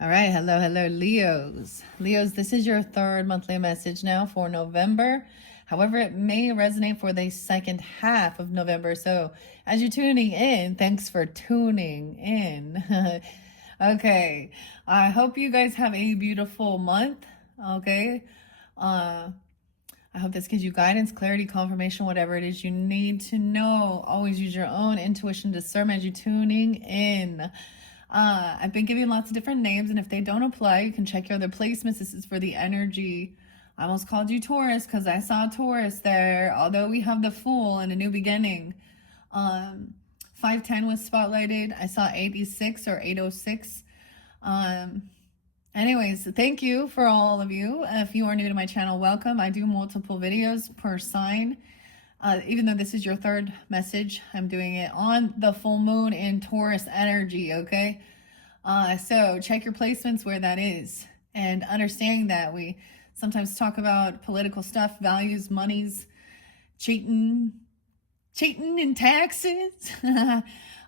All right. Hello, Leos. Leos, this is your third monthly message now for November. However, it may resonate for the second half of November. So as you're tuning in, thanks for tuning in. Okay. I hope you guys have a beautiful month. Okay. I hope this gives you guidance, clarity, confirmation, whatever it is you need to know. Always use your own intuition, discernment as you're tuning in. I've been giving lots of different names, and if they don't apply, you can check your other placements. This is for the energy. I almost called you Taurus because I saw Taurus there, although we have the Fool and a new beginning. 510 was spotlighted. I saw 86 or 806. Anyways, thank you for all of you. If you are new to my channel, welcome. I do multiple videos per sign. Even though this is your third message, I'm doing it on the full moon in Taurus energy, okay? So check your placements where that is. And understanding that we sometimes talk about political stuff, values, monies, cheating and taxes.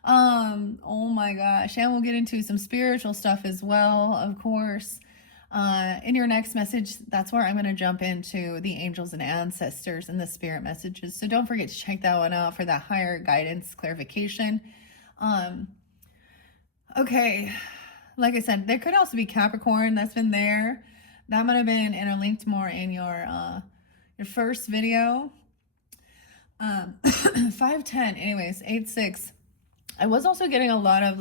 Oh my gosh. And we'll get into some spiritual stuff as well, of course. In your next message, that's where I'm going to jump into the angels and ancestors and the spirit messages. So don't forget to check that one out for that higher guidance clarification. Okay. Like I said, there could also be Capricorn that's been there. That might have been interlinked more in your first video. 510, anyways, 86. I was also getting a lot of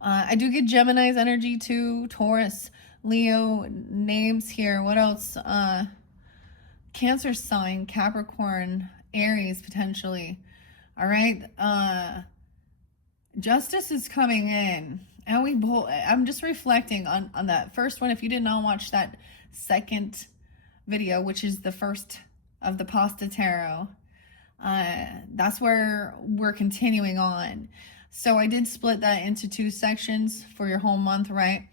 I do get Gemini's energy too, Taurus, Leo names here. What else? Cancer sign, Capricorn, Aries potentially. All right. Justice is coming in. And I'm just reflecting on that first one. If you did not watch that second video, which is the first of the Pasta Tarot, that's where we're continuing on. So I did split that into 2 sections for your whole month, right?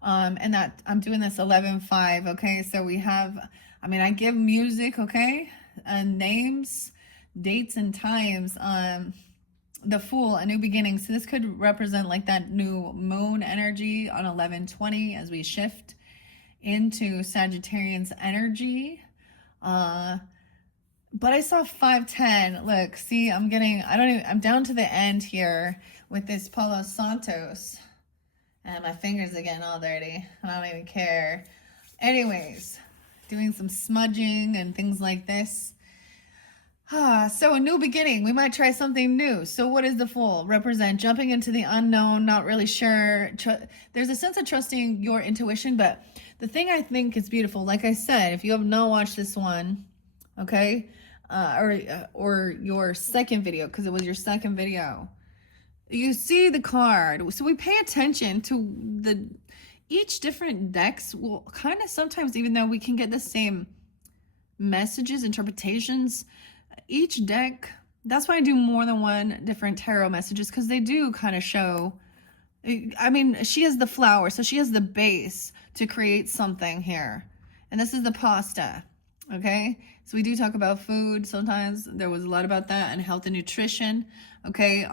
And that I'm doing this 11/5, okay? So we have, I give music, okay? Names, dates, and times. The Fool, a new beginning. So this could represent like that new moon energy on 11/20 as we shift into Sagittarian's energy. But I saw 510. Look, see, I'm down to the end here with this Palo Santos. And my fingers are getting all dirty. I don't even care. Anyways, doing some smudging and things like this. So a new beginning. We might try something new. So what does the Fool represent? Jumping into the unknown, not really sure. There's a sense of trusting your intuition, but the thing I think is beautiful, like I said, if you have not watched this one, okay, or your second video, because it was your second video, you see the card. So we pay attention to each different decks will kind of sometimes, even though we can get the same messages, interpretations, each deck, that's why I do more than one different tarot messages, because they do kind of show, she has the flower, so she has the base to create something here. And this is the pasta, okay? So we do talk about food sometimes. There was a lot about that, and health and nutrition, okay?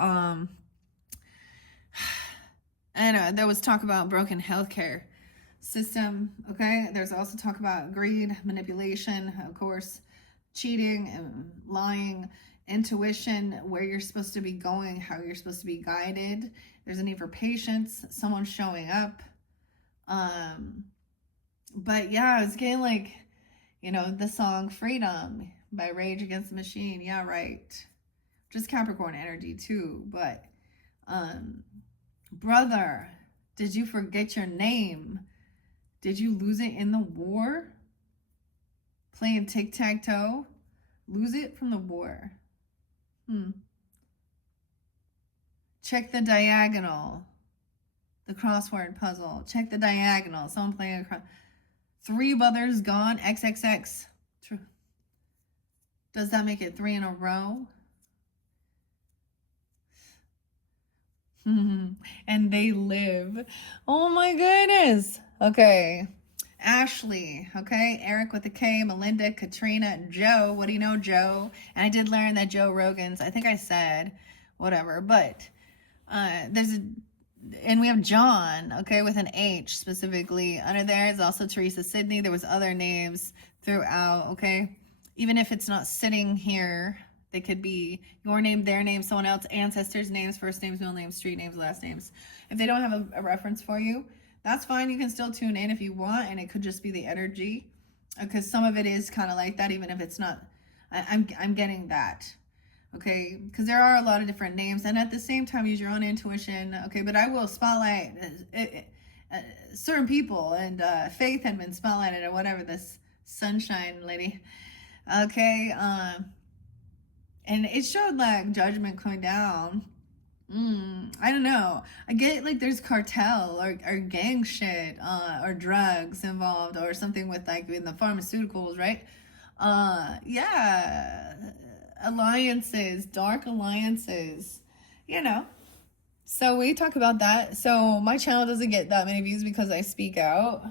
And there was talk about broken healthcare system, okay? There's also talk about greed, manipulation, of course, cheating and lying, intuition, where you're supposed to be going, how you're supposed to be guided. There's a need for patience, someone showing up. But yeah, I was getting the song Freedom by Rage Against the Machine. Yeah, right. Just Capricorn energy too. But brother, did you forget your name? Did you lose it in the war? Playing tic-tac-toe? Lose it from the war. Check the diagonal. The crossword puzzle. Check the diagonal. Someone playing a 3 brothers gone. XXX. Does that make it 3 in a row? And they live. Oh my goodness. Okay. Ashley, okay? Eric with a K, Melinda, Katrina, Joe. What do you know, Joe? And I did learn that Joe Rogan's, I think I said whatever, but there's a and we have John, okay, with an H specifically. Under there is also Teresa Sydney. There was other names throughout, okay? Even if it's not sitting here, they could be your name, their name, someone else, ancestors' names, first names, middle names, street names, last names. If they don't have a reference for you, that's fine. You can still tune in if you want, and it could just be the energy, because some of it is kind of like that, even if it's not. I'm getting that. Okay, because there are a lot of different names, and at the same time use your own intuition. Okay, but I will spotlight certain people, and Faith had been spotlighted or whatever, this sunshine lady. Okay, and it showed like judgment coming down. I don't know. I get like there's cartel or gang shit, or drugs involved or something with like in the pharmaceuticals, right? Yeah, alliances, dark alliances, you know. So we talk about that. So my channel doesn't get that many views because I speak out.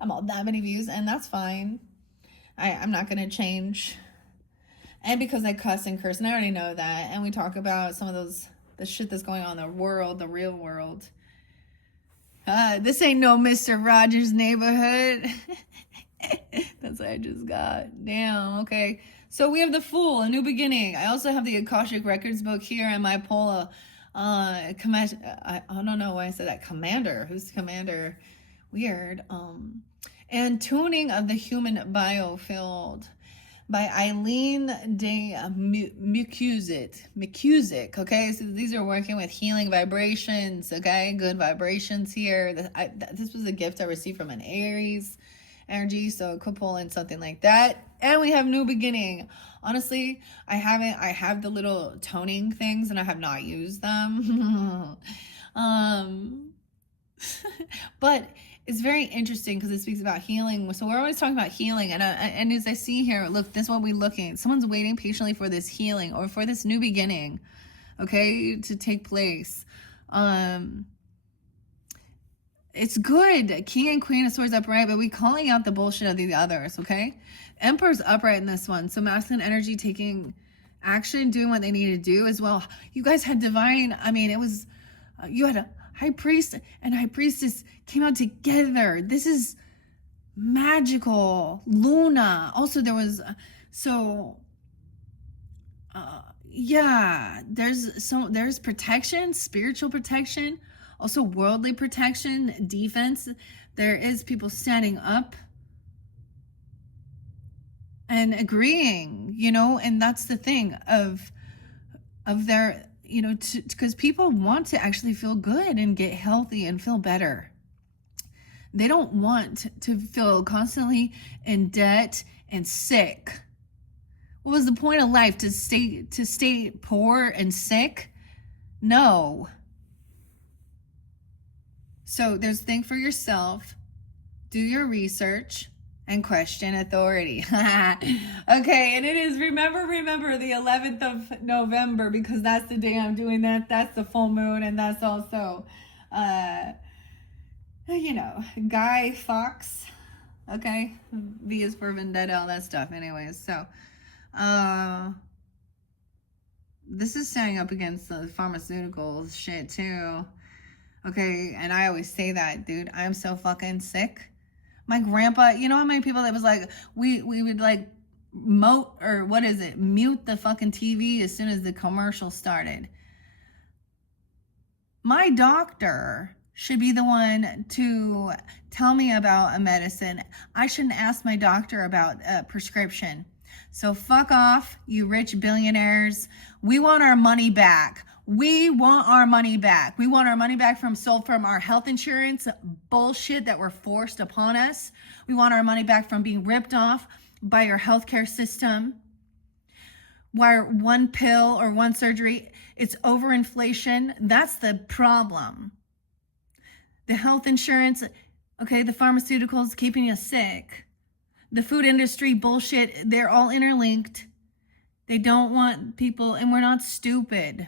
I'm all that many views, and that's fine. I'm not gonna change. And because I cuss and curse, and I already know that. And we talk about some of the shit that's going on in the world, the real world. This ain't no Mr. Rogers neighborhood. That's what I just got. Damn, okay. So we have the Fool, A New Beginning. I also have the Akashic Records book here and my Pola. I don't know why I said that. Commander. Who's the commander? Weird. And Tuning of the Human Biofield by Eileen de McCusick. Okay, so these are working with healing vibrations. Okay, good vibrations here. This was a gift I received from an Aries energy, so it could pull in something like that. And we have New Beginning. Honestly, I have the little toning things and I have not used them. But it's very interesting because it speaks about healing. So we're always talking about healing, and as I see here, look, this is what we're looking. Someone's waiting patiently for this healing or for this new beginning, okay, to take place. It's good. King and Queen of Swords upright, but we calling out the bullshit of the others, okay? Emperor's upright in this one. So masculine energy taking action, doing what they need to do as well. You guys had divine, I mean, it was, you had a high priest and high priestess came out together. This is magical. Luna. Also, there was, yeah, there's protection, spiritual protection, also worldly protection, defense. There is people standing up and agreeing, you know, and that's the thing of their, you know, because people want to actually feel good and get healthy and feel better. They don't want to feel constantly in debt and sick. What was the point of life? To stay poor and sick? No. So there's think for yourself, do your research, and question authority. Okay, and it is, remember the 11th of November, because that's the day I'm doing that. That's the full moon, and that's also, you know, Guy Fawkes. Okay, V is for Vendetta, all that stuff. Anyways, so, this is standing up against the pharmaceuticals shit too. Okay, and I always say that, dude, I'm so fucking sick. My grandpa, you know how many people that was like, we would like mute the fucking TV as soon as the commercial started. My doctor should be the one to tell me about a medicine. I shouldn't ask my doctor about a prescription. So fuck off, you rich billionaires. We want our money back. We want our money back. We want our money back from our health insurance bullshit that were forced upon us. We want our money back from being ripped off by your healthcare system. Where one pill or one surgery, it's overinflation. That's the problem. The health insurance, okay, the pharmaceuticals keeping you sick. The food industry bullshit, they're all interlinked. They don't want people, and we're not stupid.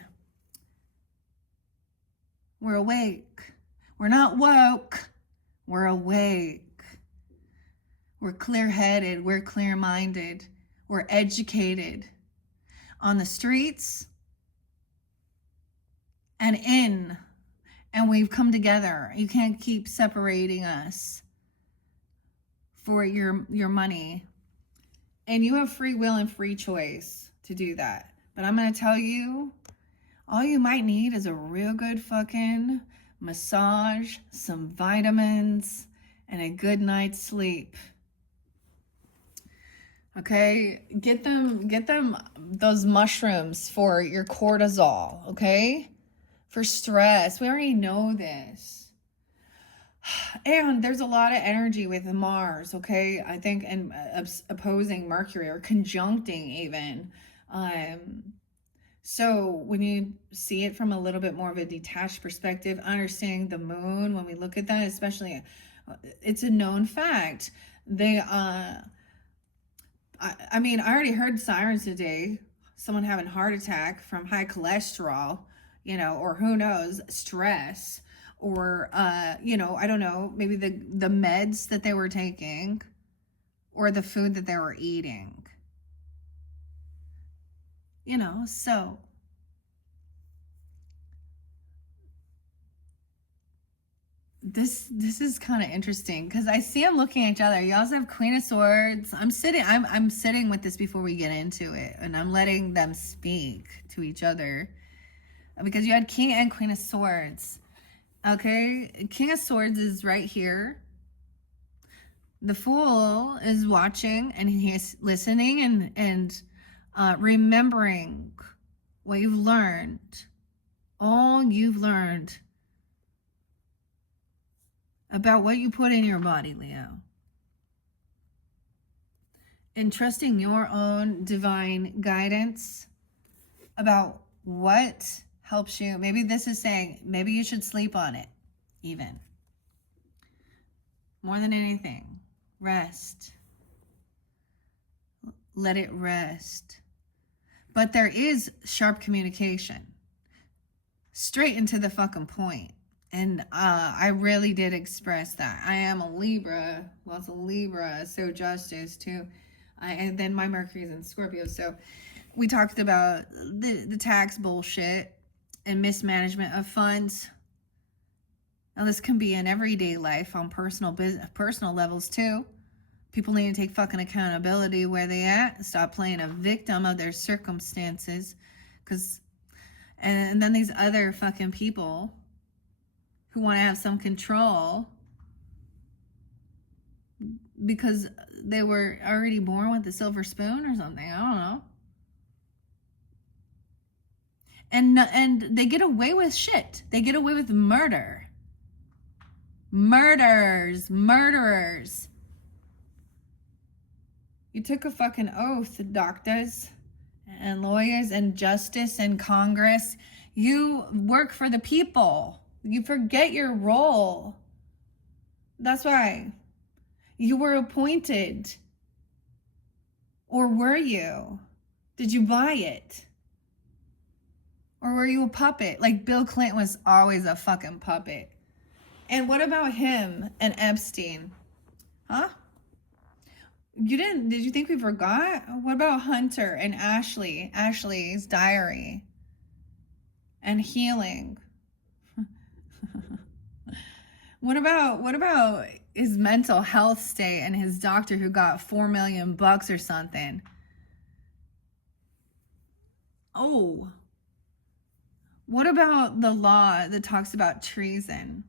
We're awake. We're not woke. We're awake. We're clear-headed. We're clear-minded. We're educated. On the streets and in And we've come together. You can't keep separating us for your money. And you have free will and free choice to do that. But I'm going to tell you, all you might need is a real good fucking massage, some vitamins, and a good night's sleep. Okay? Get them those mushrooms for your cortisol, okay? For stress. We already know this. And there's a lot of energy with Mars, okay? I think, and opposing Mercury or conjuncting even. So when you see it from a little bit more of a detached perspective, understanding the moon, when we look at that, especially, it's a known fact. They, I mean, I already heard sirens today. Someone having heart attack from high cholesterol, you know, or who knows, stress, or, you know, I don't know, maybe the meds that they were taking or the food that they were eating. You know, so this is kind of interesting because I see them looking at each other. You also have Queen of Swords. I'm sitting with this before we get into it, and I'm letting them speak to each other because you had King and Queen of Swords. Okay, King of Swords is right here. The Fool is watching and he's listening and remembering what you've learned, all you've learned about what you put in your body, Leo. And trusting your own divine guidance about what helps you. Maybe this is saying, maybe you should sleep on it, even. More than anything, rest. Let it rest. But there is sharp communication. Straight into the fucking point. And I really did express that. I am a Libra. Well, it's a Libra, so justice too. And then my Mercury is in Scorpio. So we talked about the tax bullshit and mismanagement of funds. Now this can be in everyday life on personal levels too. People need to take fucking accountability where they at. Stop playing a victim of their circumstances. And then these other fucking people who want to have some control because they were already born with a silver spoon or something. I don't know. And they get away with shit. They get away with murder. Murderers. You took a fucking oath, doctors and lawyers and justice and Congress. You work for the people. You forget your role. That's why you were appointed. Or were you? Did you buy it? Or were you a puppet? Like Bill Clinton was always a fucking puppet. And what about him and Epstein? Huh? Did you think we forgot? What about Hunter and Ashley's diary? And healing? What about his mental health state and his doctor who got $4 million or something? Oh. What about the law that talks about treason?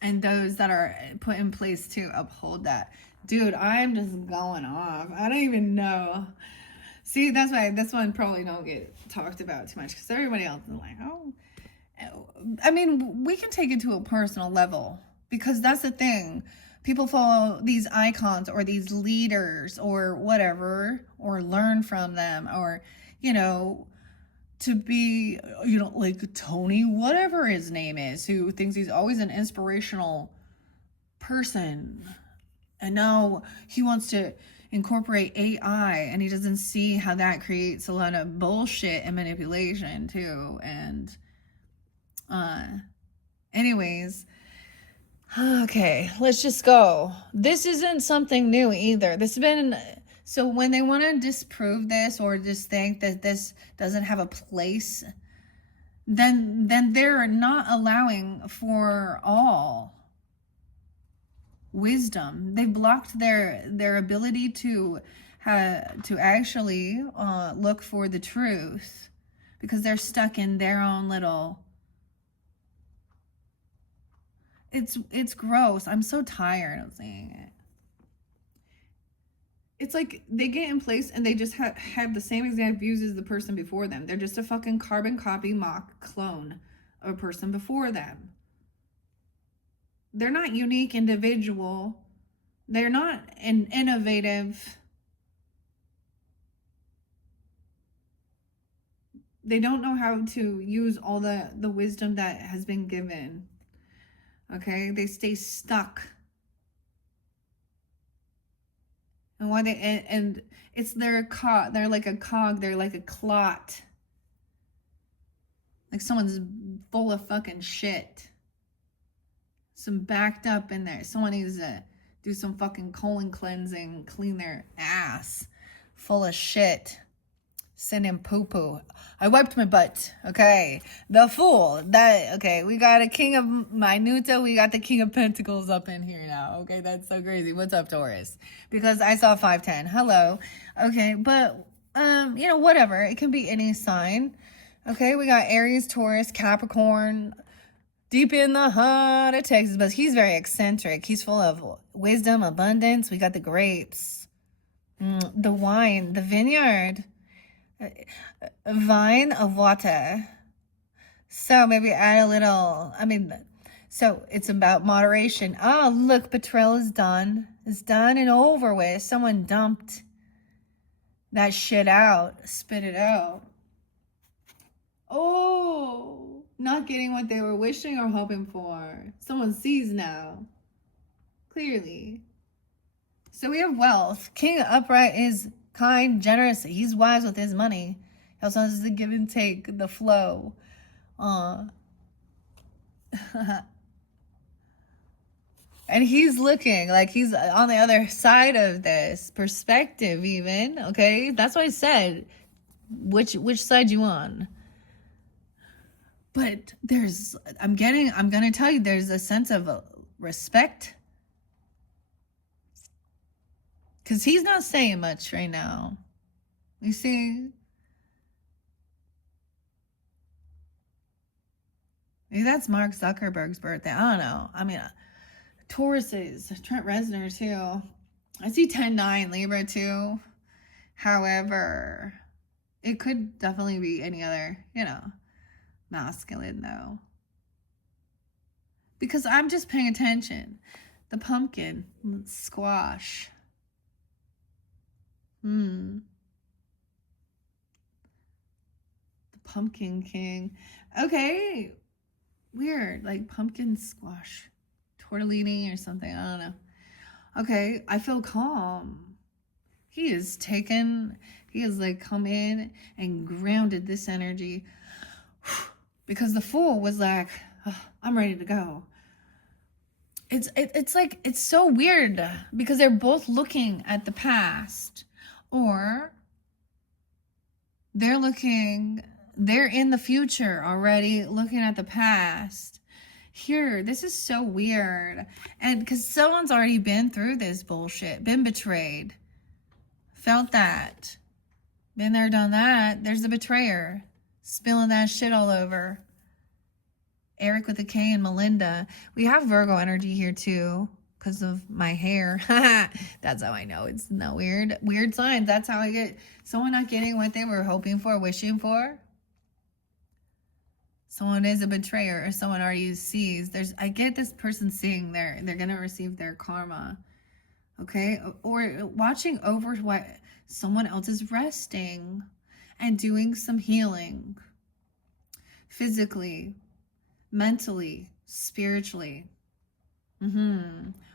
And those that are put in place to uphold that. Dude, I'm just going off. I don't even know. See, that's why this one probably don't get talked about too much because everybody else is like, oh. I mean, we can take it to a personal level because that's the thing. People follow these icons or these leaders or whatever, or learn from them, or, you know, to be, you know, like Tony, whatever his name is, who thinks he's always an inspirational person. And now he wants to incorporate AI and he doesn't see how that creates a lot of bullshit and manipulation too. And anyways, okay, let's just go. This isn't something new either. This has been, so when they want to disprove this or just think that this doesn't have a place, then they're not allowing for all wisdom. They've blocked their ability to actually look for the truth, because they're stuck in their own little. It's gross. I'm so tired of saying it. It's like they get in place and they just have the same exact views as the person before them. They're just a fucking carbon copy, mock clone of a person before them. They're not unique individual. They're not an innovative. They don't know how to use all the wisdom that has been given. Okay? They stay stuck. And why and it's they're like a cog, they're like a clot. Like someone's full of fucking shit. Some backed up in there. Someone needs to do some fucking colon cleansing, clean their ass. Full of shit. Send him poo-poo. I wiped my butt. Okay. The Fool. Okay, we got a King of Minuta. We got the King of Pentacles up in here now. Okay, that's so crazy. What's up, Taurus? Because I saw 510. Hello. Okay, but, whatever. It can be any sign. Okay, we got Aries, Taurus, Capricorn, deep in the heart of Texas. But he's very eccentric. He's full of wisdom, abundance. We got the grapes, the wine, the vineyard, vine of water. So maybe add a little, so it's about moderation. Oh, look, betrayal is done. It's done and over with. Someone dumped that shit out, spit it out. Oh, not getting what they were wishing or hoping for. Someone sees now, clearly. So we have wealth. King upright is kind, generous. He's wise with his money. He also has the give and take, the flow. And he's looking like he's on the other side of this perspective, even. Okay, that's what I said. Which side you on? But I'm gonna tell you, there's a sense of respect. Because he's not saying much right now. You see? Maybe that's Mark Zuckerberg's birthday. I don't know. Tauruses. Trent Reznor, too. I see 10-9 Libra, too. However, it could definitely be any other, masculine, though. Because I'm just paying attention. The pumpkin. Squash. The Pumpkin King. Okay. Weird. Like pumpkin squash. Tortellini or something. I don't know. Okay. I feel calm. He has come in and grounded this energy. Because the Fool was like, oh, I'm ready to go. It's like, it's so weird because they're both looking at the past, or they're in the future already looking at the past. Here, this is so weird. And because someone's already been through this bullshit, been betrayed, felt that, been there, done that. There's the betrayer spilling that shit all over. Eric with a K and Melinda. We have Virgo energy here too because of my hair. That's how I know. It's not weird. Weird signs. That's how I get someone not getting what they were hoping for, wishing for. Someone is a betrayer, or someone already sees. I get this person seeing they're going to receive their karma. Okay? Or watching over what someone else is resting and doing some healing. Physically, mentally, spiritually.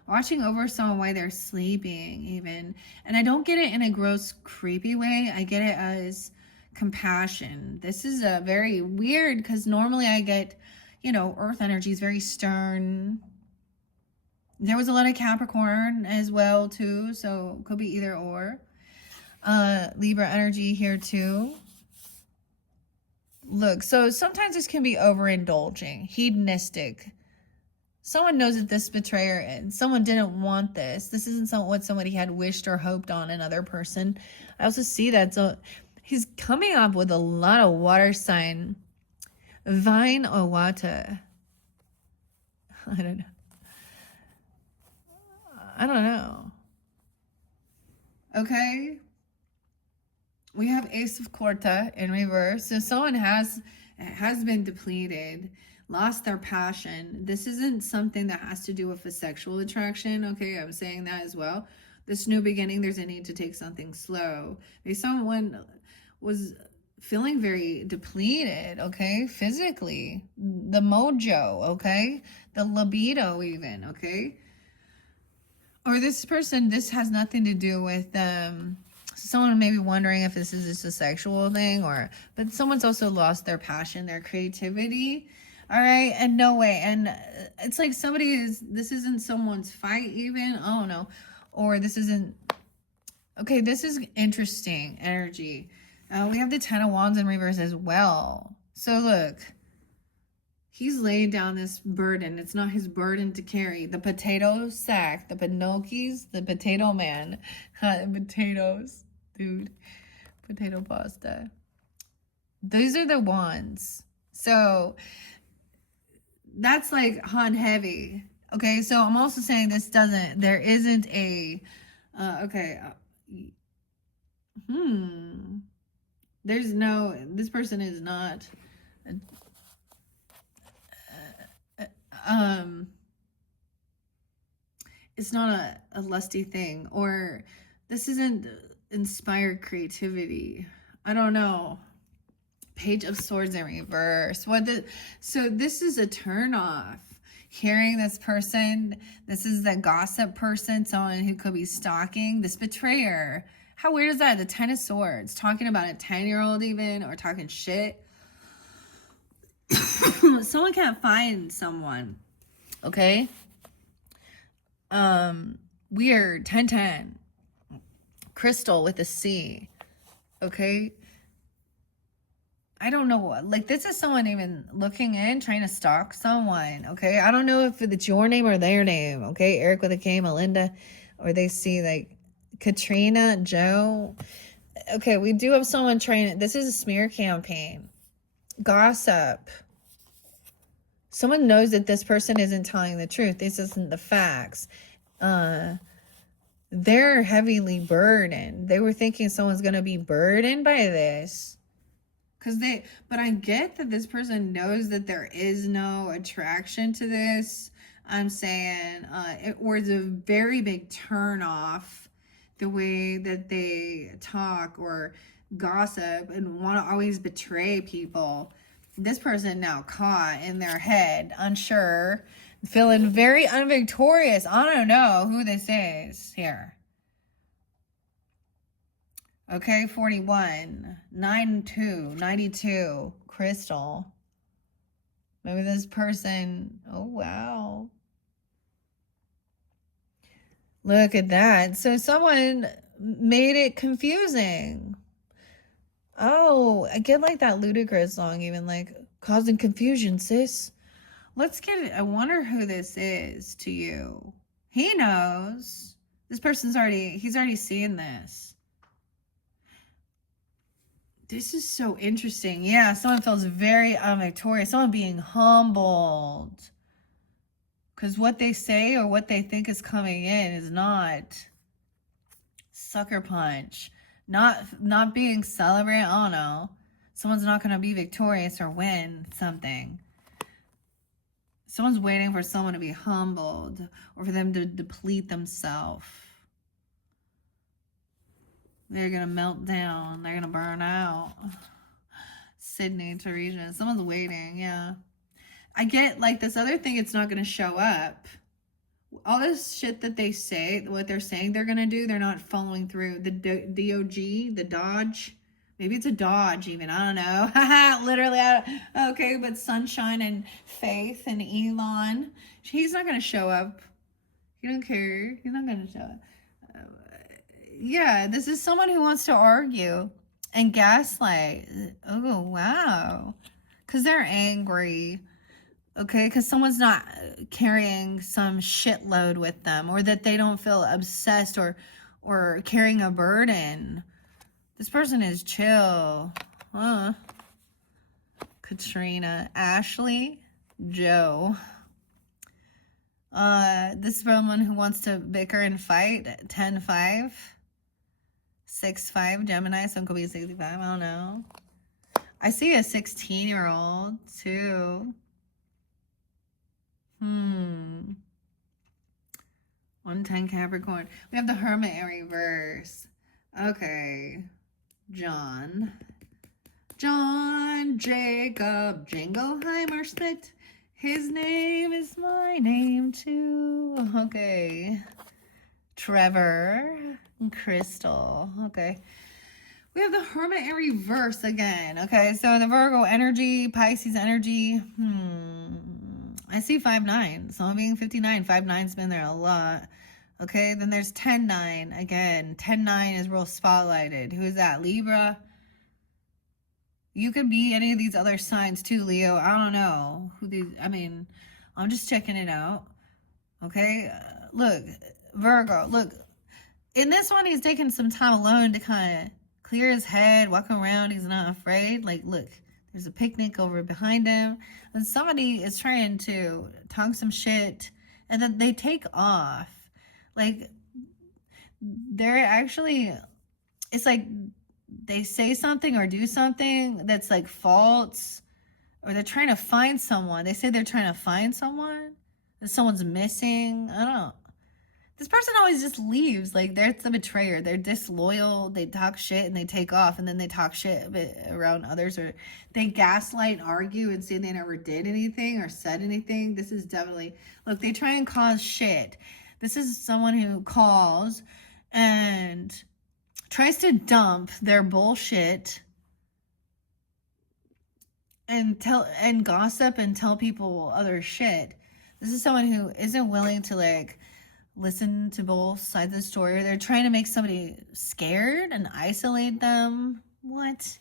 Watching over someone while they're sleeping, even. And I don't get it in a gross, creepy way. I get it as compassion. This is a very weird, because normally I get, earth energy is very stern. There was a lot of Capricorn as well, too. So it could be either or. Libra energy here, too. Look, so sometimes this can be overindulging, hedonistic. Someone knows that this betrayer and someone didn't want this. This isn't what somebody had wished or hoped on another person. I also see that. So he's coming up with a lot of water sign. Vine Owata. I don't know. I don't know. Okay. We have Ace of Quarta in reverse. So someone has been depleted, lost their passion. This isn't something that has to do with a sexual attraction. Okay, I'm saying that as well. This new beginning, there's a need to take something slow. Maybe someone was feeling very depleted, okay, physically. The mojo, okay? The libido even, okay? Or this person, this has nothing to do with someone may be wondering if this is just a sexual thing, but someone's also lost their passion, their creativity. All right. And no way. And it's like this isn't someone's fight even. Oh no. Or this isn't. Okay. This is interesting energy. We have the 10 of Wands in reverse as well. So look, he's laying down this burden. It's not his burden to carry. The potato sack, the Pinocchis, the potato man, the potatoes. Dude, potato pasta. These are the ones. So that's like hot and heavy. Okay, so I'm also saying there isn't a, this person is not, it's not a lusty thing, or this isn't inspired creativity. I don't know. Page of Swords in reverse. So this is a turn off. Hearing this person, this is the gossip person, someone who could be stalking, this betrayer. How weird is that? The 10 of Swords, talking about a 10-year-old even, or talking shit. Someone can't find someone. Okay? Weird. 10-10. Crystal with a C. Okay? I don't know. Like, this is someone even looking in, trying to stalk someone. Okay? I don't know if it's your name or their name. Okay? Eric with a K, Melinda. Or they see, like, Katrina, Joe. Okay, we do have someone trying. This is a smear campaign. Gossip. Someone knows that this person isn't telling the truth. This isn't the facts. They're heavily burdened. They were thinking someone's going to be burdened by this. But I get that this person knows that there is no attraction to this. I'm saying, it was a very big turn off the way that they talk or gossip and want to always betray people. This person now caught in their head, unsure, feeling very unvictorious. I don't know who this is here. Okay, 41, 92, 92, Crystal. Maybe this person, oh wow. Look at that. So someone made it confusing. Oh, I get like that ludicrous song, even like causing confusion, sis. Let's get it. I wonder who this is to you. He knows. This person's he's already seen this. This is so interesting. Yeah, someone feels very victorious. Someone being humbled. Because what they say or what they think is coming in is not sucker punch. Not being celebrated. I don't know. Someone's not going to be victorious or win something. Someone's waiting for someone to be humbled or for them to deplete themselves. They're going to melt down. They're going to burn out. Sydney, Teresa. Someone's waiting. Yeah. I get like this other thing. It's not going to show up. All this shit that they say, what they're saying they're going to do, they're not following through. The DOG, the Dodge. Maybe it's a Dodge even. I don't know. Literally. Okay, but Sunshine and Faith and Elon. He's not going to show up. He don't care. He's not going to show up. Yeah, this is someone who wants to argue. and gaslight. Oh, wow. Because they're angry. Okay, because someone's not carrying some shitload with them, or that they don't feel obsessed or carrying a burden. This person is chill. Katrina, Ashley, Joe. This is someone who wants to bicker and fight. 10-5. 6-5, Gemini, so it could be 65. I don't know. I see a 16-year-old too. 110 Capricorn. We have the Hermit in reverse. Okay. John Jacob Jingleheimer Smith. His name is my name too. Okay. Trevor and Crystal. Okay. We have the Hermit in reverse again. Okay, so the Virgo energy, Pisces energy. I see 5-9. So I'm being 59. 5-9's been there a lot. Okay, then there's 10-9 again. 10-9 is real spotlighted. Who is that? Libra. You could be any of these other signs too, Leo. I don't know who these. I mean, I'm just checking it out. Okay, look, Virgo. Look, in this one, he's taking some time alone to kind of clear his head, walk around. He's not afraid. Like, look, there's a picnic over behind him, and somebody is trying to talk some shit, and then they take off. Like, they're actually, it's like they say something or do something that's like false, or they're trying to find someone. They say they're trying to find someone, that someone's missing. I don't know. This person always just leaves. Like, they're the betrayer. They're disloyal. They talk shit and they take off, and then they talk shit a bit around others, or they gaslight, argue, and say they never did anything or said anything. This is definitely, look, they try and cause shit. This is someone who calls and tries to dump their bullshit and gossip and tell people other shit. This is someone who isn't willing to, like, listen to both sides of the story. They're trying to make somebody scared and isolate them. What?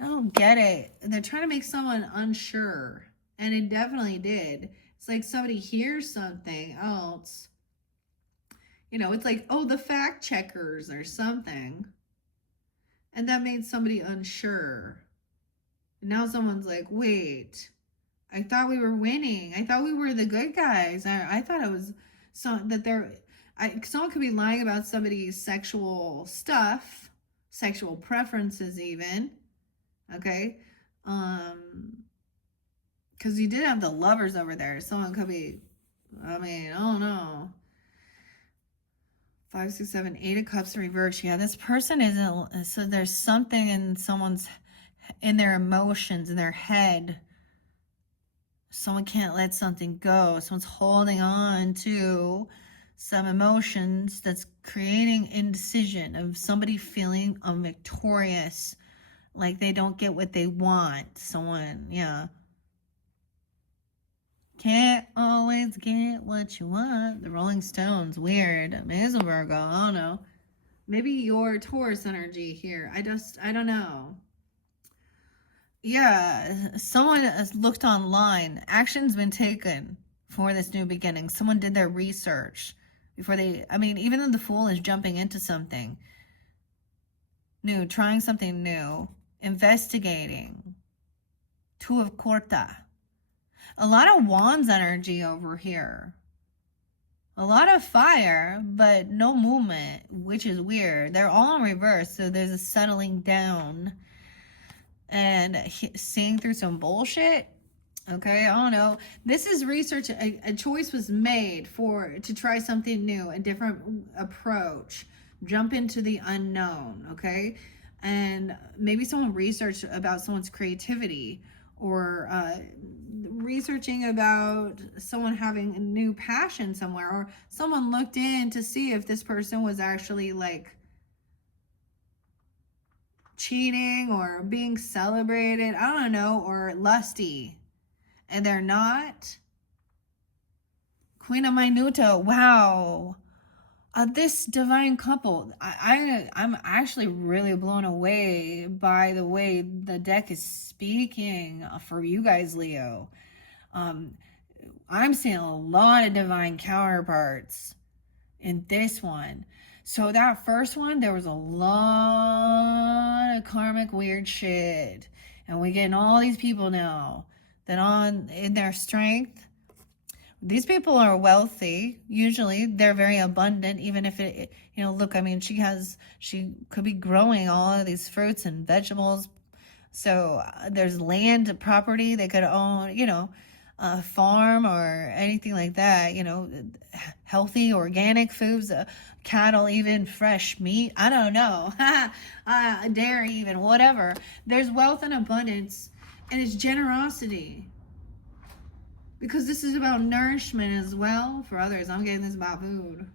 I don't get it. They're trying to make someone unsure, and it definitely did. It's like somebody hears something else. You know, it's like, oh, the fact checkers or something, and that made somebody unsure. And now someone's like, wait, I thought we were winning. I thought we were the good guys. I thought it was so that someone could be lying about somebody's sexual stuff, sexual preferences even. Okay. Because you did have the lovers over there. Someone could be, I mean, I don't know. 5, 6, 7, 8 of Cups reverse. Yeah, this person isn't, so there's something in their emotions, in their head. Someone can't let something go. Someone's holding on to some emotions that's creating indecision of somebody feeling victorious, like they don't get what they want. Someone, yeah. Can't always get what you want. The Rolling Stones, weird. It a Virgo, I don't know. Maybe your Taurus energy here. I don't know. Yeah, someone has looked online. Action's been taken for this new beginning. Someone did their research before even though the Fool is jumping into something new, trying something new, investigating. 2 of Corta. A lot of Wands energy over here. A lot of fire, but no movement, which is weird. They're all in reverse, so there's a settling down and seeing through some bullshit. Okay, I don't know. This is research. A choice was made to try something new, a different approach, jump into the unknown. Okay, and maybe someone researched about someone's creativity, or researching about someone having a new passion somewhere, or someone looked in to see if this person was actually like cheating or being celebrated, I don't know, or lusty, and they're not. Queen of Minuto. Wow. This divine couple, I'm actually really blown away by the way the deck is speaking for you guys, Leo. Um, I'm seeing a lot of divine counterparts in this one. So that first one, there was a lot of karmic weird shit, and we getting all these people now that on in their strength. These people are wealthy. Usually, they're very abundant. Even if it, look. I mean, she could be growing all of these fruits and vegetables. So there's land, property they could own. A farm or anything like that. Healthy, organic foods, cattle, even fresh meat. I don't know, dairy, even whatever. There's wealth and abundance, and it's generosity. Because this is about nourishment as well for others. I'm getting this about food.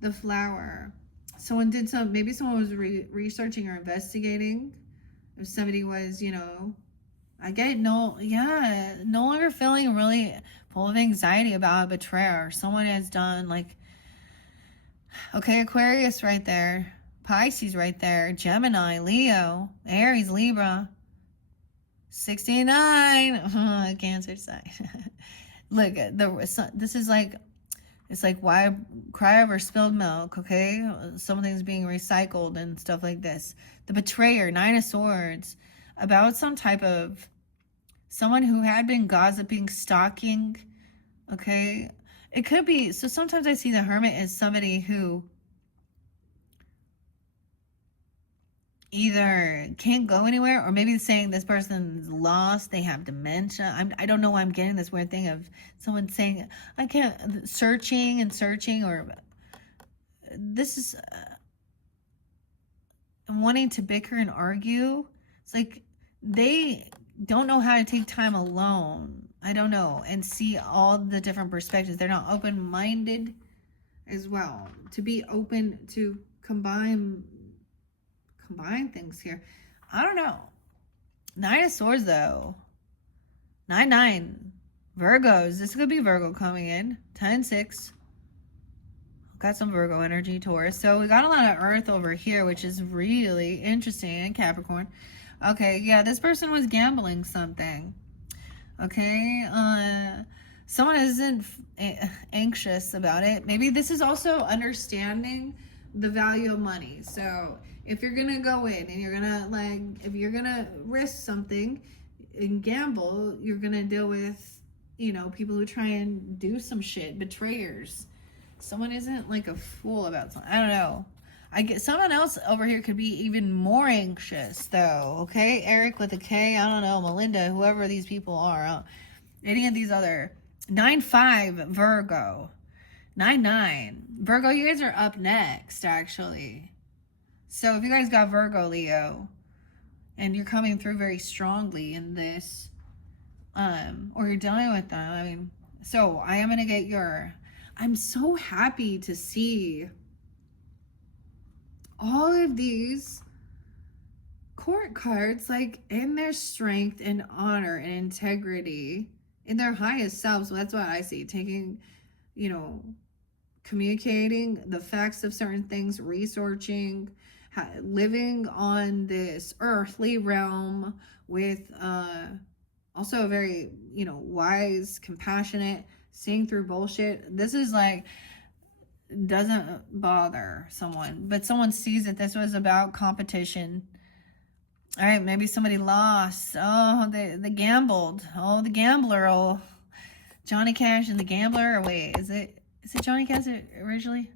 The flower. Maybe someone was researching or investigating. If somebody was, I get no longer feeling really full of anxiety about a betrayer. Someone has done okay, Aquarius right there. Pisces right there. Gemini, Leo, Aries, Libra. 69 Cancer sign. Look, this is it's like why cry over spilled milk, okay? Something's being recycled and stuff like this. The betrayer, 9 of Swords, about some type of someone who had been gossiping, stalking, okay? It could be, so sometimes I see the Hermit as somebody who either can't go anywhere, or maybe saying this person's lost, they have dementia. I don't know why I'm getting this weird thing of someone saying I can't, searching, or this is wanting to bicker and argue. It's like they don't know how to take time alone. I don't know, and see all the different perspectives. They're not open-minded as well, to be open to combine things here. I don't know. 9 of Swords though. 9 Virgos. This could be Virgo coming in. 10-6. Got some Virgo energy, Taurus. So we got a lot of Earth over here, which is really interesting. And Capricorn. Okay, yeah, this person was gambling something. Okay, someone isn't anxious about it. Maybe this is also understanding the value of money. So if you're gonna go in and you're gonna if you're gonna risk something and gamble, you're gonna deal with people who try and do some shit, betrayers. Someone isn't a fool about something. I don't know. I get someone else over here could be even more anxious though. Okay, Eric with a K. I don't know, Melinda, whoever these people are. Any of these other 9-5 Virgo. 9-9 Virgo. You guys are up next, actually. So if you guys got Virgo, Leo, and you're coming through very strongly in this, or you're dealing with them, I mean, so I am going to get I'm so happy to see all of these court cards, in their strength and honor and integrity, in their highest selves. So that's what I see. Taking, communicating the facts of certain things, researching, living on this earthly realm with also a very wise, compassionate, seeing through bullshit. This is doesn't bother someone, but someone sees that this was about competition. All right, maybe somebody lost. Oh, they gambled. Oh, the gambler. Oh, Johnny Cash and the Gambler. Or wait, is it Johnny Cash originally?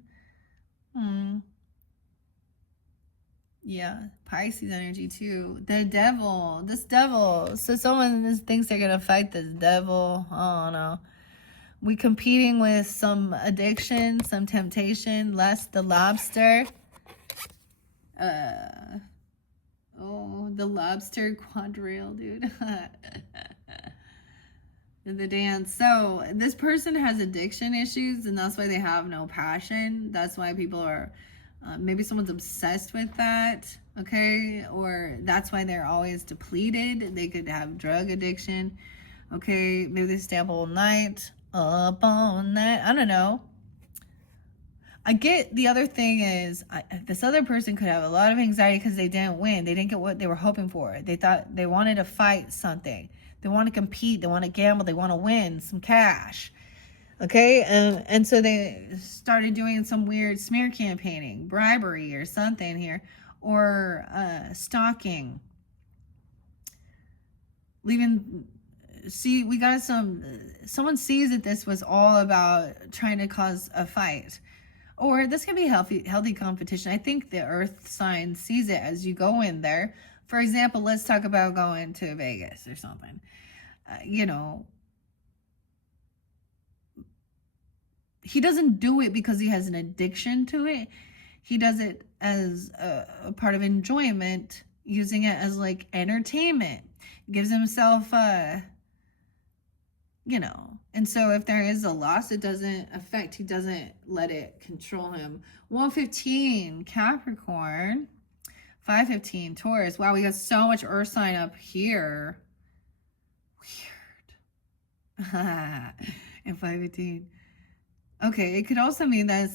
Yeah, Pisces energy too. The devil. This devil. So someone thinks they're gonna fight this devil. Oh no. We competing with some addiction, some temptation, lust, the lobster. Oh, the lobster quadrille, dude. The dance. So this person has addiction issues, and that's why they have no passion. That's why people are, maybe someone's obsessed with that, okay? Or that's why they're always depleted. They could have drug addiction, okay? Maybe they stay up all night. up on that. I don't know. I get the other thing is this other person could have a lot of anxiety because they didn't win. They didn't get what they were hoping for. They thought they wanted to fight something. They want to compete. They want to gamble. They want to win some cash. Okay. And so they started doing some weird smear campaigning, bribery or something here, or stalking. We got someone sees that this was all about trying to cause a fight. Or this could be healthy competition. I think the earth sign sees it as you go in there. For example, let's talk about going to Vegas or something. He doesn't do it because he has an addiction to it. He does it as a part of enjoyment, using it as like entertainment. Gives himself and so if there is a loss, he doesn't let it control him. 115 Capricorn, 515 Taurus. Wow, we got so much earth sign up here. Weird. And 515. Okay, it could also mean that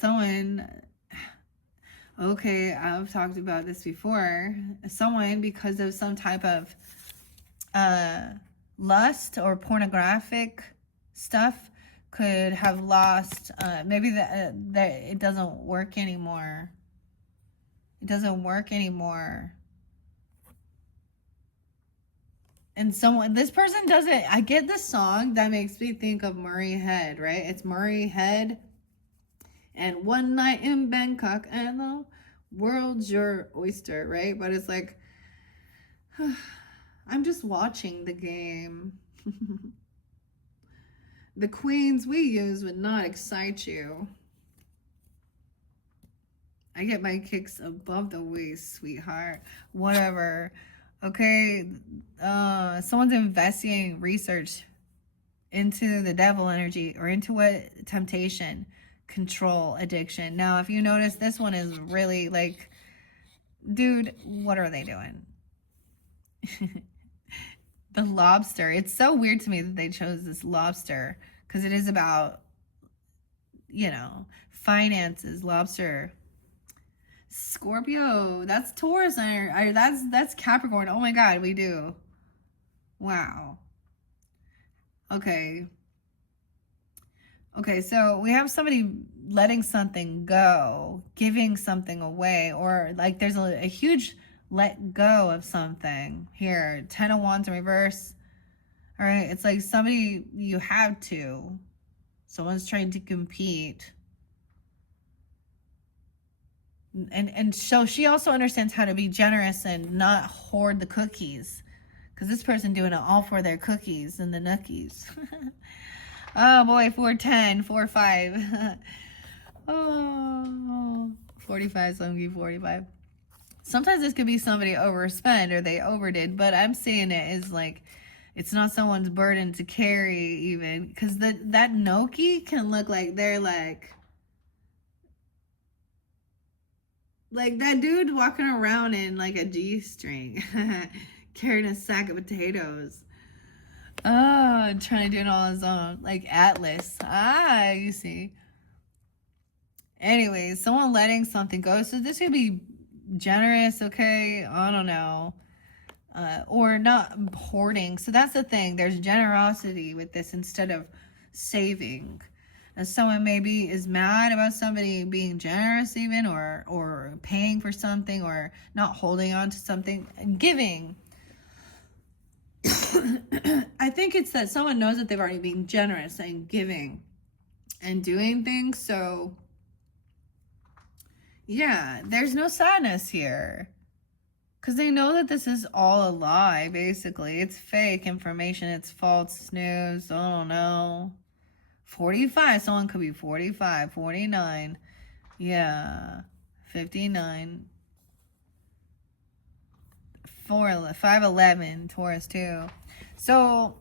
I've talked about this before. Someone, because of some type of lust or pornographic stuff, could have lost maybe that it doesn't work anymore. And this person doesn't. I get the song that makes me think of Murray Head, right? It's Murray Head and One Night in Bangkok and the world's your oyster, right? But it's like I'm just watching the game. The queens we use would not excite you. I get my kicks above the waist, sweetheart. Whatever. Okay. Someone's investigating research into the devil energy or into what temptation, control, addiction. Now, if you notice, this one is really like, dude, what are they doing? The lobster. It's so weird to me that they chose this lobster because it is about, finances. Lobster. Scorpio. That's Taurus. That's Capricorn. Oh my God, we do. Wow. Okay. Okay, so we have somebody letting something go, giving something away, or like there's a huge let go of something here. 10 of Wands in reverse. All right, it's like somebody you have to. Someone's trying to compete. And so she also understands how to be generous and not hoard the cookies. Because this person doing it all for their cookies and the nookies. Oh boy, 410, 45. Oh, 45, so I'm gonna give 45. Sometimes this could be somebody overspent or they overdid, but I'm seeing it as like it's not someone's burden to carry even, because that gnocchi can look like they're like that dude walking around in like a G-string carrying a sack of potatoes. Oh, trying to do it all on his own, like Atlas. You see. Anyways, someone letting something go. So this could be generous, okay? I don't know. Or not hoarding. So that's the thing. There's generosity with this instead of saving. And someone maybe is mad about somebody being generous even, or paying for something, or not holding on to something. Giving. I think it's that someone knows that they've already been generous and giving and doing things. So yeah, there's no sadness here. Because they know that this is all a lie, basically. It's fake information. It's false news. I don't know. 45. Someone could be 45, 49. Yeah. 59. 511. Taurus, too. So,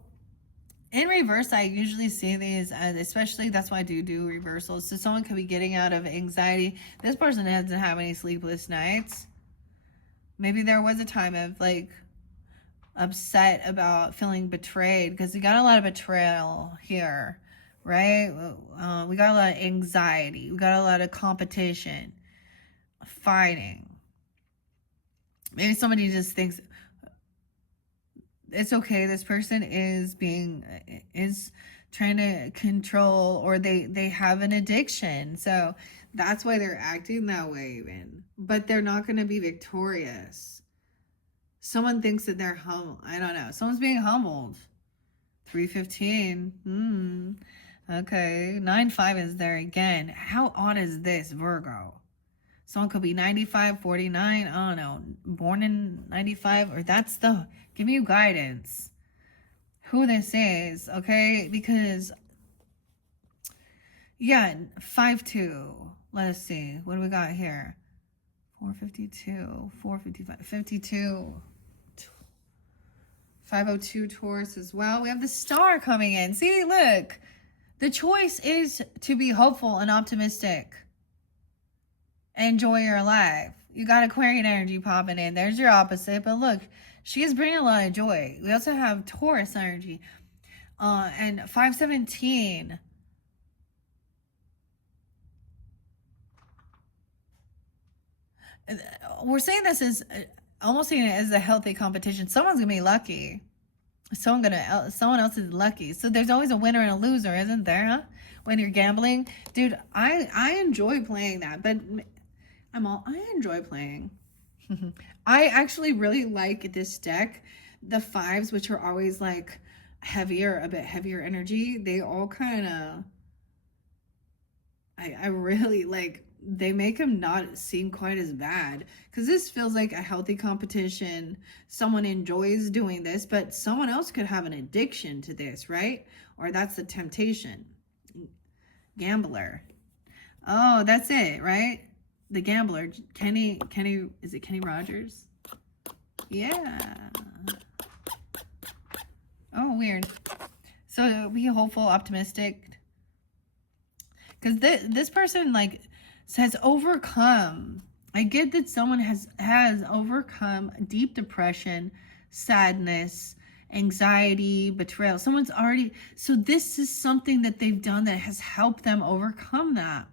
in reverse, I usually see these as, especially, that's why I do reversals. So, someone could be getting out of anxiety. This person doesn't have any sleepless nights. Maybe there was a time of like upset about feeling betrayed, because we got a lot of betrayal here right? We got a lot of anxiety. We got a lot of competition, fighting. Maybe somebody just thinks it's okay. This person is trying to control, or they have an addiction. So that's why they're acting that way even. But they're not going to be victorious. Someone thinks that they're humble. I don't know. Someone's being humbled. 315. Okay. 9-5 is there again. How odd is this, Virgo? Someone could be 95, 49. I don't know. Born in 95, or that's the giving you guidance. Who this is, okay? Because, yeah, 5-2. Let's see. What do we got here? 452, 455, 52. 502 Taurus as well. We have the star coming in. See, look. The choice is to be hopeful and optimistic. Enjoy your life. You got Aquarian energy popping in. There's your opposite. But look, she is bringing a lot of joy. We also have Taurus energy. And 517. We're saying this is almost seeing it as a healthy competition. Someone's gonna be lucky. Someone else is lucky. So there's always a winner and a loser, isn't there? Huh? When you're gambling, dude, I enjoy playing that, but I enjoy playing. I actually really like this deck. The fives, which are always like heavier, a bit heavier energy, they all kind of I really like, they make them not seem quite as bad, because this feels like a healthy competition. Someone enjoys doing this, but someone else could have an addiction to this, right? Or that's the temptation. Gambler. Oh, that's it, right? The gambler. Kenny, is it Kenny Rogers? Yeah. Oh, weird. So be hopeful, optimistic. Because this person, like, says overcome. I get that someone has overcome deep depression, sadness, anxiety, betrayal. Someone's already, so this is something that they've done that has helped them overcome that.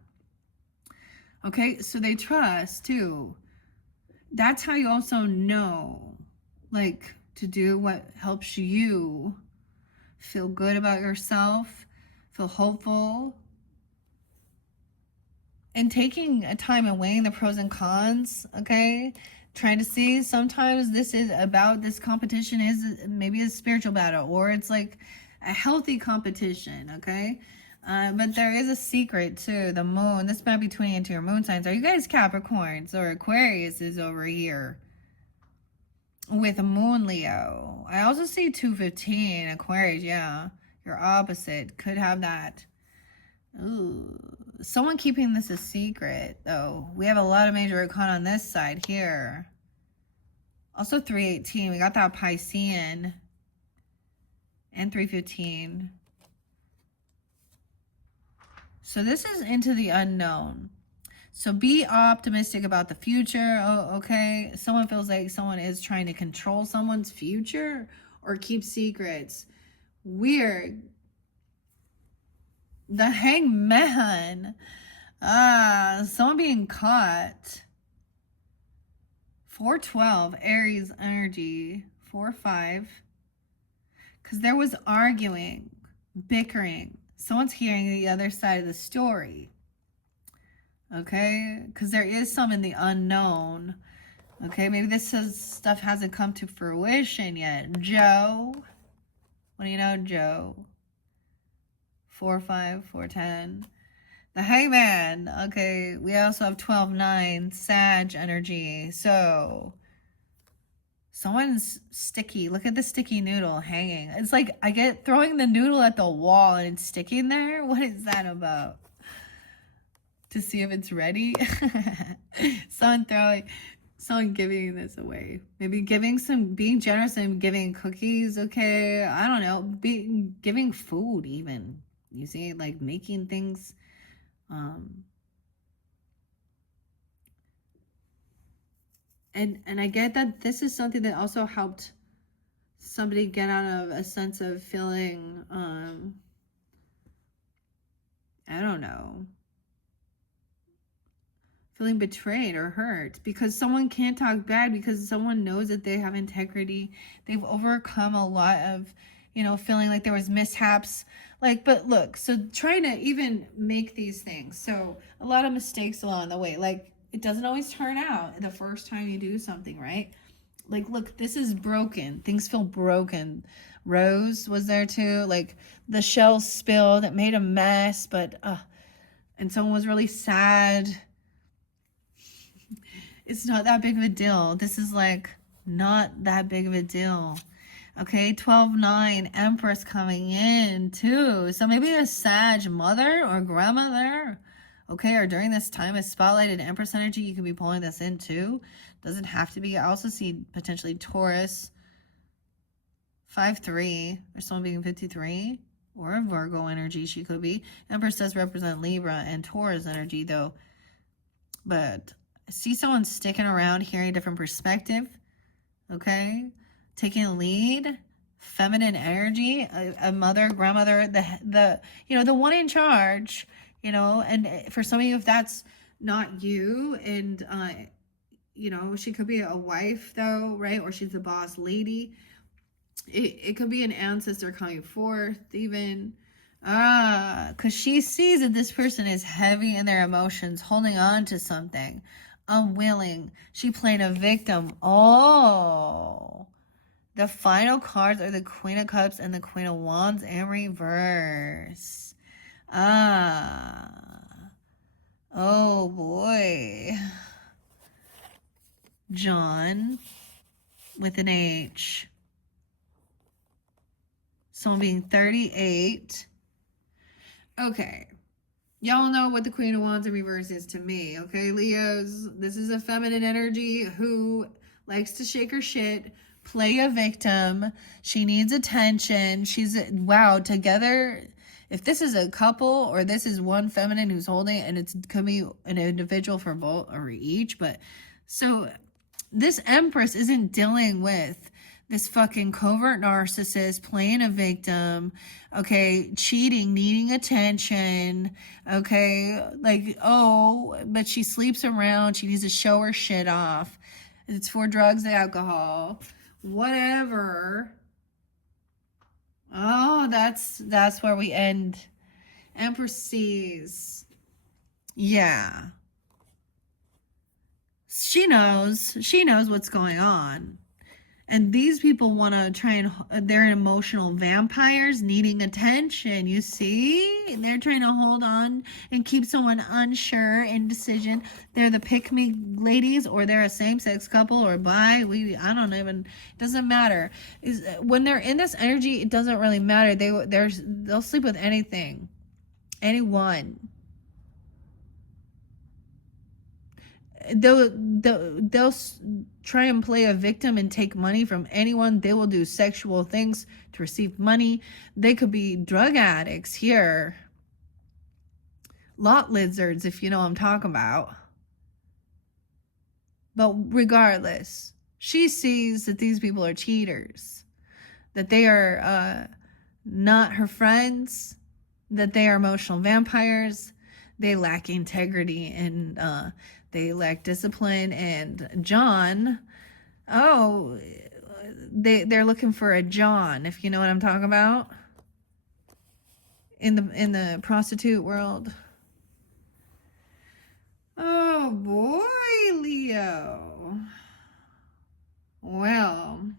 Okay, so they trust too. That's how you also know, like, to do what helps you feel good about yourself, feel hopeful, and taking a time and weighing the pros and cons, okay? Trying to see, sometimes this competition is maybe a spiritual battle, or it's like a healthy competition, okay? But there is a secret to the moon. This might be tuning into your moon signs. Are you guys Capricorns or Aquarius is over here with a moon Leo? I also see 215 Aquarius. Yeah, your opposite could have that. Ooh. Someone keeping this a secret, though. We have a lot of major arcana on this side here. Also 318. We got that Piscean. And 315. So this is into the unknown. So be optimistic about the future. Oh, okay. Someone feels like someone is trying to control someone's future or keep secrets. Weird. The Hangman. Someone being caught. 412, Aries energy. 4-5. Because there was arguing, bickering. Someone's hearing the other side of the story. Okay? Because there is some in the unknown. Okay, maybe stuff hasn't come to fruition yet. Joe. What do you know, Joe? 4-5, 4-10. The Hangman. Okay, we also have 12-9, Sag energy. So, someone's sticky. Look at the sticky noodle hanging. It's like, I get throwing the noodle at the wall and it's sticking there. What is that about? To see if it's ready? Someone giving this away. Maybe being generous and giving cookies, okay? I don't know. Giving food even. You see, like making things. And I get that this is something that also helped somebody get out of a sense of feeling feeling betrayed or hurt because someone can't talk bad because someone knows that they have integrity. They've overcome a lot of, feeling like there was mishaps. Like, but look, so trying to even make these things. So a lot of mistakes along the way. Like, it doesn't always turn out the first time you do something, right? Like, look, this is broken. Things feel broken. Rose was there too. Like, the shell spilled. It made a mess, but, and someone was really sad. It's not that big of a deal. This is like not that big of a deal. Okay, 12-9, Empress coming in too. So maybe a Sag mother or grandmother. Okay, or during this time of spotlighted Empress energy, you could be pulling this in too. Doesn't have to be. I also see potentially Taurus, 5-3, or someone being 53, or a Virgo energy she could be. Empress does represent Libra and Taurus energy though. But see someone sticking around, hearing a different perspective, okay? Taking a lead, feminine energy, a mother, grandmother, the one in charge, and for some of you, if that's not you, and, she could be a wife though, right? Or she's the boss lady. It could be an ancestor coming forth even. Because she sees that this person is heavy in their emotions, holding on to something, unwilling. She played a victim. Oh, the final cards are the Queen of Cups and the Queen of Wands in reverse. Oh boy. John with an H. Someone being 38. Okay. Y'all know what the Queen of Wands in reverse is to me, okay, Leos? This is a feminine energy who likes to shake her shit, play a victim. She needs attention. Wow, together, if this is a couple or this is one feminine who's holding it, and it could be an individual for both or each, but so this Empress isn't dealing with this fucking covert narcissist playing a victim, okay, cheating, needing attention, okay, like, but she sleeps around, she needs to show her shit off. It's for drugs and alcohol, whatever. Oh, that's where we end. Empress sees. Yeah. She knows what's going on. And these people want to try and, they're emotional vampires needing attention, you see? They're trying to hold on and keep someone unsure, indecision. They're the pick-me ladies, or they're a same-sex couple, or bi. I don't even, it doesn't matter. When they're in this energy, it doesn't really matter. They'll sleep with anything, anyone. They'll try and play a victim and take money from anyone. They will do sexual things to receive money. They could be drug addicts here. Lot lizards, if you know what I'm talking about. But regardless, she sees that these people are cheaters, that they are not her friends, that they are emotional vampires. They lack integrity and they lack discipline. And John, they're looking for a John, if you know what I'm talking about, in the prostitute world. Oh boy, Leo. Well,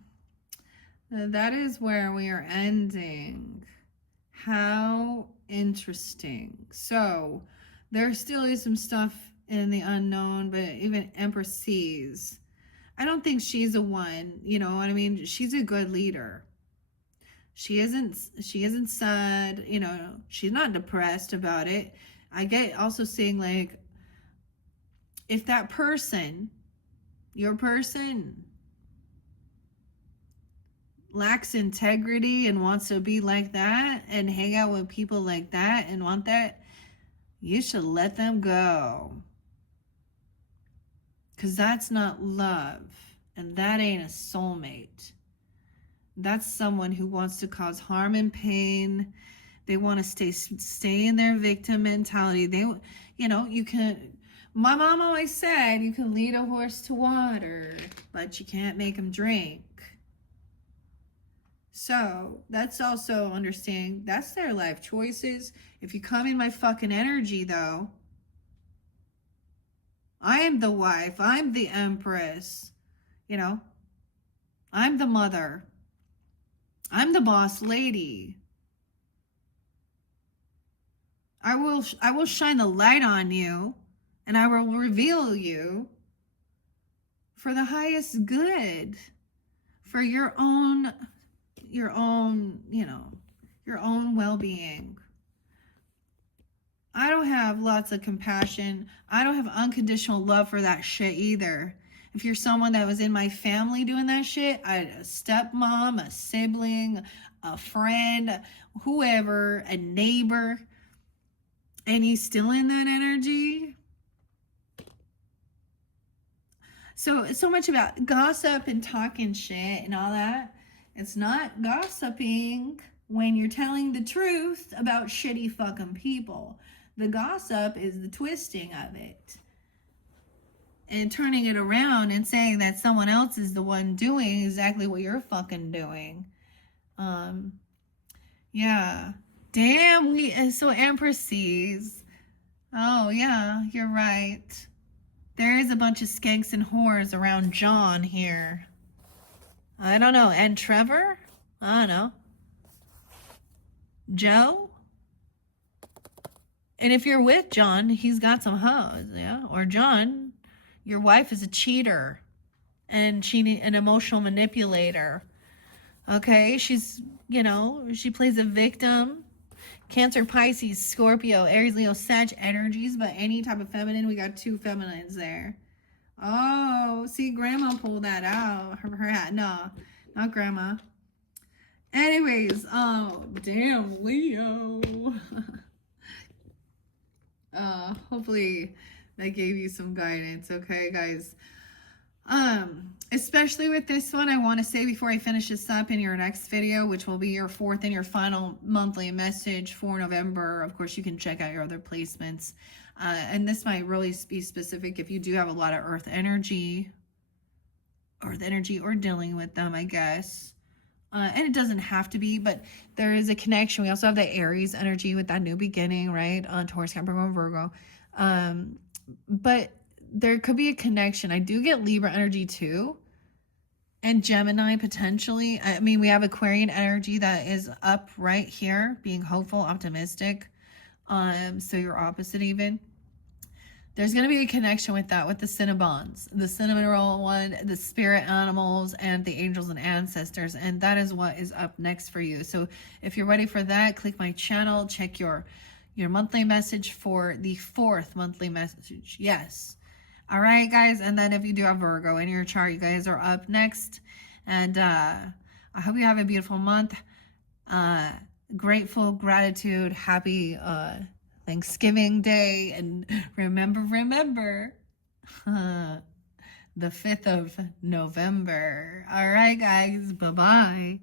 that is where we are ending. How interesting. So there still is some stuff in the unknown, but even Empress sees. I don't think she's a one, you know what I mean? She's a good leader. She isn't sad, she's not depressed about it. I get also seeing, like, if that person, your person, lacks integrity and wants to be like that and hang out with people like that and want that, you should let them go. Because that's not love. And that ain't a soulmate. That's someone who wants to cause harm and pain. They want to stay in their victim mentality. You can, My mom always said you can lead a horse to water, but you can't make him drink. So that's also understanding that's their life choices. If you come in my fucking energy, though, I am the wife, I'm the empress, you know, I'm the mother, I'm the boss lady. I will shine the light on you, and I will reveal you for the highest good, for your own, you know, your own well-being. I don't have lots of compassion. I don't have unconditional love for that shit either. If you're someone that was in my family doing that shit, I had a stepmom, a sibling, a friend, whoever, a neighbor, and he's still in that energy. So it's so much about gossip and talking shit and all that. It's not gossiping when you're telling the truth about shitty fucking people. The gossip is the twisting of it and turning it around and saying that someone else is the one doing exactly what you're fucking doing. Yeah. Damn, so Empress sees. Oh, yeah, you're right. There is a bunch of skanks and whores around John here. I don't know. And Trevor? I don't know. Joe? And if you're with John, he's got some hoes, yeah? Or John, your wife is a cheater and an emotional manipulator. Okay? She's, you know, she plays a victim. Cancer, Pisces, Scorpio, Aries, Leo, Sag energies, but any type of feminine, we got 2 feminines there. Oh, see, Grandma pulled that out. Her hat. No, not Grandma. Anyways, oh, damn, Leo. Hopefully that gave you some guidance, okay, guys? Especially with this one, I want to say before I finish this up in your next video, which will be your 4th and your final monthly message for November. Of course, you can check out your other placements. And this might really be specific if you do have a lot of earth energy or dealing with them, I guess. And it doesn't have to be, but there is a connection. We also have the Aries energy with that new beginning, right? On Taurus, Capricorn, Virgo. But there could be a connection. I do get Libra energy too. And Gemini potentially. I mean, we have Aquarian energy that is up right here, being hopeful, optimistic. So you're opposite even. There's going to be a connection with that, with the Cinnabons, the cinnamon roll one, the spirit animals, and the angels and ancestors. And that is what is up next for you. So if you're ready for that, click my channel, check your monthly message for the 4th monthly message. Yes. All right, guys. And then if you do have Virgo in your chart, you guys are up next. And I hope you have a beautiful month. Grateful, gratitude, happy Thanksgiving Day, and remember, the 5th of November. All right, guys, bye-bye.